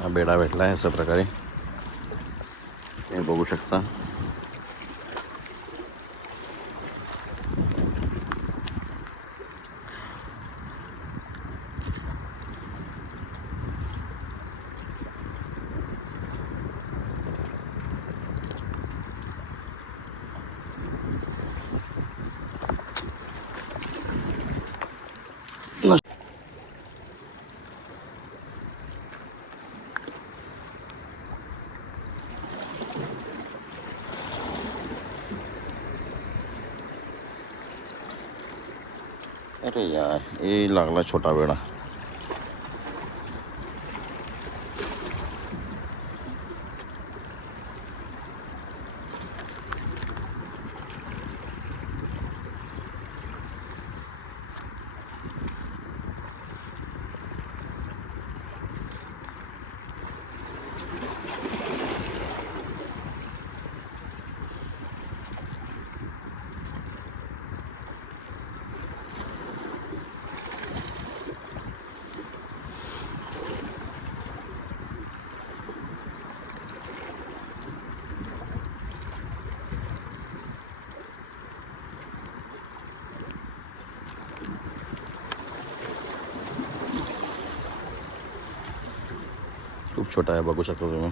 हा बेडा भेटला आहे अशा प्रकारे तुम्ही बघू शकता. अरे यार, ये लागला छोटा बेडा. खूप छोटा आहे, बघू शकता तुम्ही.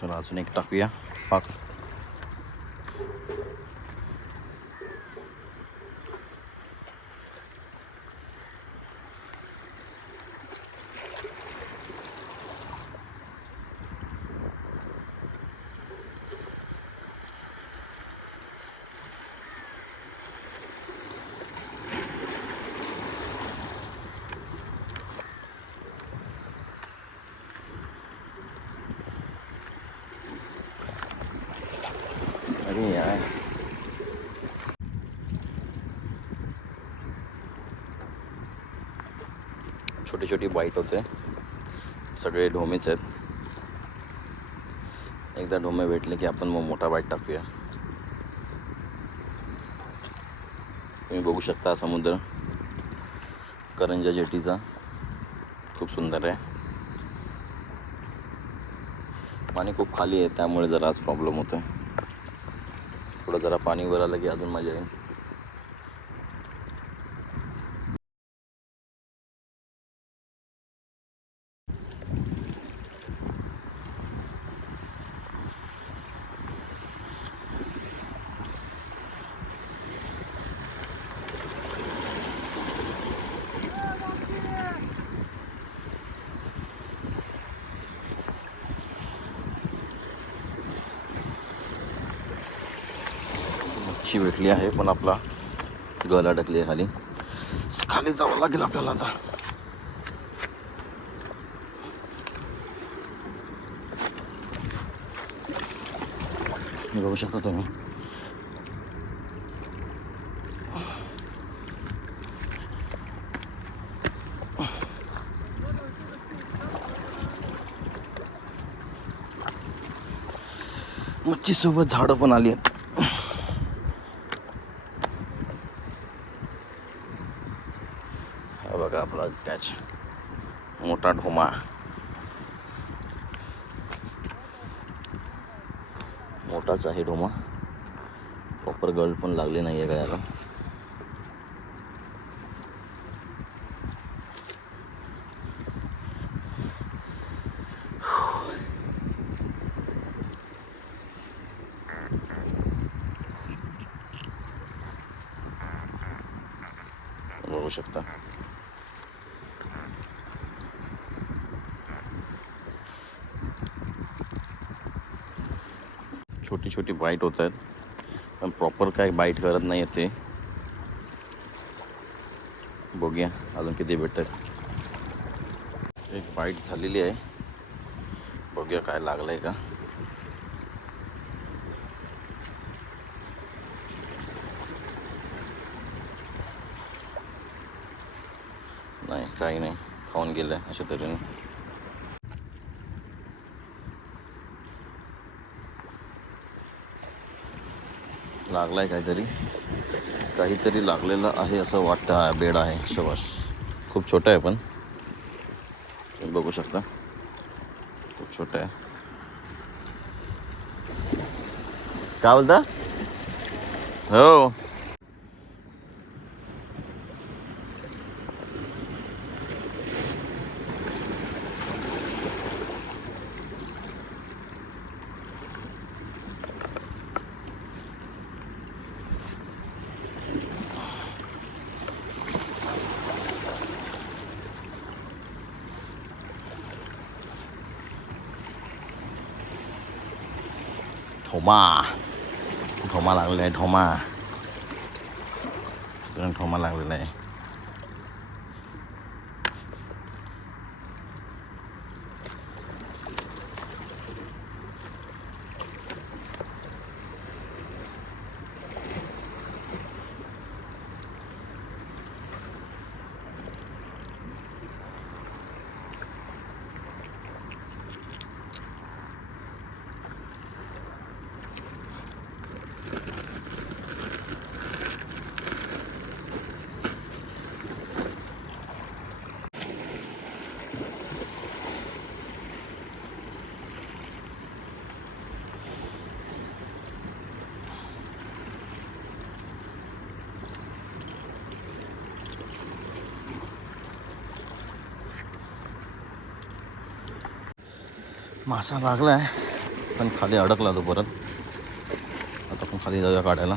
चला अजून एक टाकूया पाक. अरे यार, छोटी छोटी बाईट होते, सगळे ढोमेच आहेत. एकदा ढोमे भेटले की आपण मग मोठा बाईट टाकूया. तुम्ही बघू शकता समुद्र करंजा जेटीचा खूप सुंदर आहे. पाणी खूप खाली आहे त्यामुळे जरा आज प्रॉब्लेम होतो आहे. थोडं जरा पाणी वर आलं की अजून मजा येईल. मच्छी भेटली आहे, पण आपला गल अडकली आहे खाली. खाली जावं लागेल आपल्याला आता. बघू शकता तुम्ही. मच्छी सोबत झाडं पण आली आहेत. हा बघा आपला कॅच, मोठा ढोमा. मोठाच आहे ढोमा. प्रॉपर गळ पण लागली नाही आहे गळ्याला. बघू शकता. छोटी छोटी बाईट होत आहेत, पण प्रॉपर काय बाईट करत नाही आहेत ते. बघूया अजून किती भेटतात. एक बाईट झालेली आहे, बघूया काय लागलंय का. नाही, काही नाही, खाऊन गेलंय अशा तऱ्हेने. लागलाय काहीतरी लागलेलं आहे असं वाटतं. हा बेड आहे, शबाश. खूप छोटा आहे, पण बघू शकता खूप छोटा आहे. काय बोलता? हो, ढोमा लागलेला आहे. ढोमा लागलेला आहे. मासा लागलाय, पण खाली अडकला तो परत. आता आपण खाली जाऊया काढायला.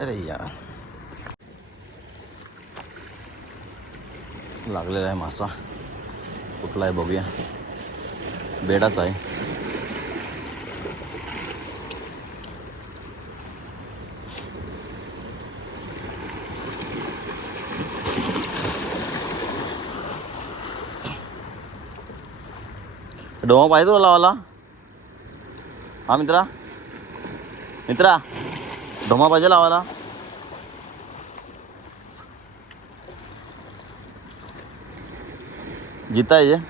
अरे यार, लागलेला आहे मासा. कुठला आहे बघूया. बेडाच आहे. डोमा पाहिजे तुला लावायला? हा मित्रा, मित्रा ढोमा पाहिजे लावायला? जीता है ये.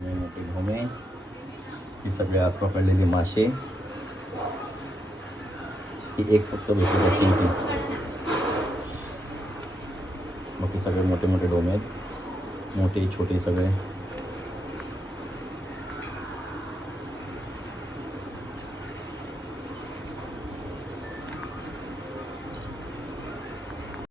मोठे घोमे, ही सगळे आज पकडलेले मासे. ही एक फक्त भेटली असेल ती. बाकी सगळे मोठे मोठे डोमे आहेत, मोठे छोटे सगळे.